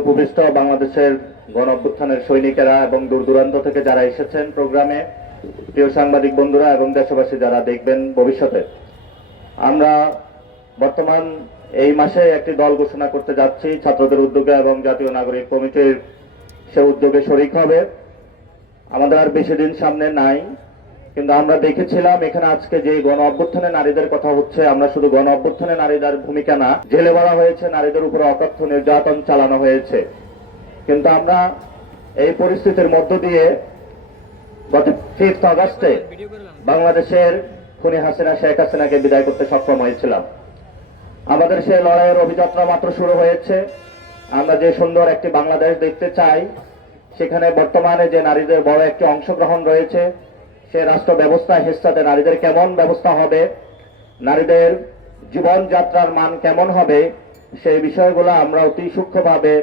উপবিষ্ট বাংলাদেশের গণ অভ্যুত্থানের সৈনিকেরা এবং দূর দূরান্ত থেকে যারা এসেছেন প্রোগ্রামে, প্রিয় সাংবাদিক বন্ধুরা এবং দেশবাসী যারা দেখবেন ভবিষ্যতে, আমরা বর্তমান এই মাসে একটি দল ঘোষণা করতে যাচ্ছি ছাত্রদের উদ্যোগে এবং জাতীয় নাগরিক কমিটির সে উদ্যোগে শরিক হবে। আমাদের আর বেশি দিন সামনে নাই, কিন্তু আমরা দেখেছিলাম এখানে আজকে যে গণ অভ্যুত্থানে নারীদের কথা হচ্ছে, আমরা শুধু গণ অভ্যুত্থানে নারীদের ভূমিকা না, জেলে ভরা হয়েছে, নারীদের উপর অকথ্য নির্যাতন চালানো হয়েছে। কিন্তু আমরা এই পরিস্থিতির মধ্য দিয়ে গত 5 আগস্টে বাংলাদেশের খুনি হাসিনা শেখ হাসিনাকে বিদায় করতে সক্ষম হয়েছিলাম। আমাদের সেই লড়াইয়ের অভিযাত্রা মাত্র শুরু হয়েছে। আমরা যে সুন্দর একটি বাংলাদেশ দেখতে চাই, সেখানে বর্তমানে যে নারীদের বড় একটি অংশগ্রহণ রয়েছে, সে রাষ্ট্র ব্যবস্থা হেস্তাতে নারীদের কেমন ব্যবস্থা হবে, নারীদের জীবনযাত্রার মান কেমন হবে, সেই বিষয়গুলো আমরা অতি সূক্ষ্মভাবে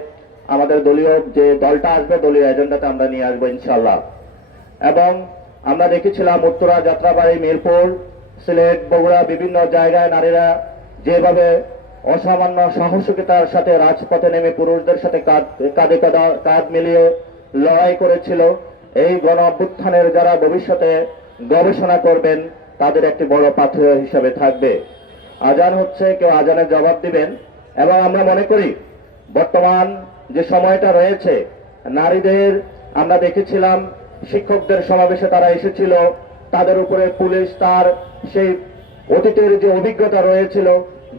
আমাদের দলীয় যে দলটা আসবে দলীয় এজেন্ডাতে আমরা নিয়ে আসবো ইনশাআল্লাহ। এবং আমরা দেখেছিলাম উত্তরা, যাত্রাবাড়ি, মিরপুর, সিলেট, বগুড়া বিভিন্ন জায়গায় নারীরা যেভাবে অসামান্য সাহসিকতার সাথে রাজপথে নেমে পুরুষদের সাথে কাঁধে কাঁধ মিলিয়ে লড়াই করেছিল। এই গণ অভ্যুত্থানের যারা ভবিষ্যতে গবেষণা করবেন তাদের একটি বড় পাথর হিসাবে থাকবে। আজান হচ্ছে, কেউ আজানের জবাব দিবেন। এবং আমরা মনে করি বর্তমান যে সময়টা রয়েছে, নারীদের আমরা দেখেছিলাম শিক্ষকদের সমাবেশে তারা এসেছিল, তাদের উপরে পুলিশ তার সেই অতীতের যে অভিজ্ঞতা রয়েছিল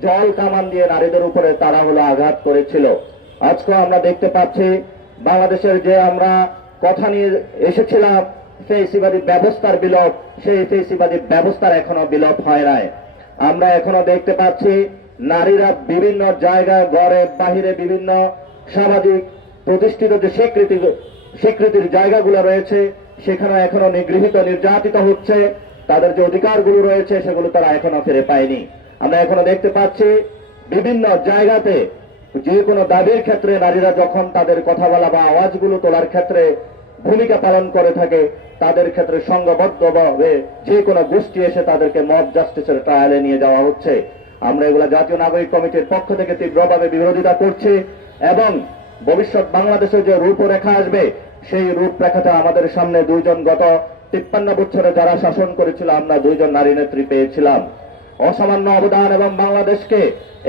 জল কামান দিয়ে নারীদের উপরে তারা আঘাত করেছিল। আজকে আমরা দেখতে পাচ্ছি বাংলাদেশের যে আমরা কথা নিয়ে এসেছিলাম ফেসিবাদী ব্যবস্থার বিলোপ, সেই ফেসিবাদী ব্যবস্থার এখনো বিলোপ হয় নাই। আমরা এখনো দেখতে পাচ্ছি নারীরা বিভিন্ন জায়গায় ঘরে বাহিরে বিভিন্ন সামাজিক প্রতিষ্ঠিত যে স্বীকৃতির জায়গাগুলো রয়েছে সেখানে এখনো নিগৃহীত নির্যাতিত হচ্ছে। তাদের যে অধিকারগুলো রয়েছে সেগুলো তারা এখনো ফিরে পায়নি। আমরা এখনো দেখতে পাচ্ছি বিভিন্ন জায়গাতে যে কোনো দাবির ক্ষেত্রে নারীরা যখন তাদের কথা বলা বা আওয়াজগুলো তোলার ক্ষেত্রে ভূমিকা পালন করে থাকে, তাদের ক্ষেত্রে সংঘবদ্ধভাবে যে কোনো গোষ্ঠী এসে তাদেরকে মব জাস্টিসের ট্রায়ালে নিয়ে যাওয়া হচ্ছে। আমরা এগুলা জাতীয় নাগরিক কমিটির পক্ষ থেকে তীব্রভাবে বিরোধিতা করছি এবং ভবিষ্যৎ বাংলাদেশে যে রূপরেখা আসবে সেই রূপরেখাতে আমাদের সামনে দুইজন গত 53 বছরে যারা শাসন করেছিল আমরা দুইজন নারী নেত্রী পেয়েছিলাম। অসামান্য অবদান এবং বাংলাদেশকে,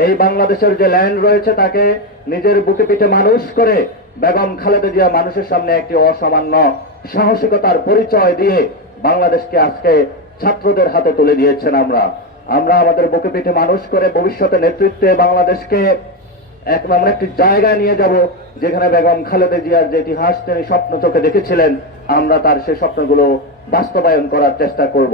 এই বাংলাদেশের যে ল্যান্ড রয়েছে তাকে নিজের বুকে পিঠে মানুষ করে বেগম খালেদা জিয়া মানুষের সামনে একটি অসামান্য সাহসিকতার পরিচয় দিয়ে বাংলাদেশকে আজকে ছাত্রদের হাতে তুলে দিয়েছেন। আমরা আমাদের বুকে পিঠে মানুষ করে ভবিষ্যতে নেতৃত্বে বাংলাদেশকে এমন একটি জায়গায় নিয়ে যাব যেখানে বেগম খালেদা জিয়ার যে ইতিহাস তিনি স্বপ্ন চোখে দেখেছিলেন, আমরা তার সেই স্বপ্নগুলো বাস্তবায়ন করার চেষ্টা করব।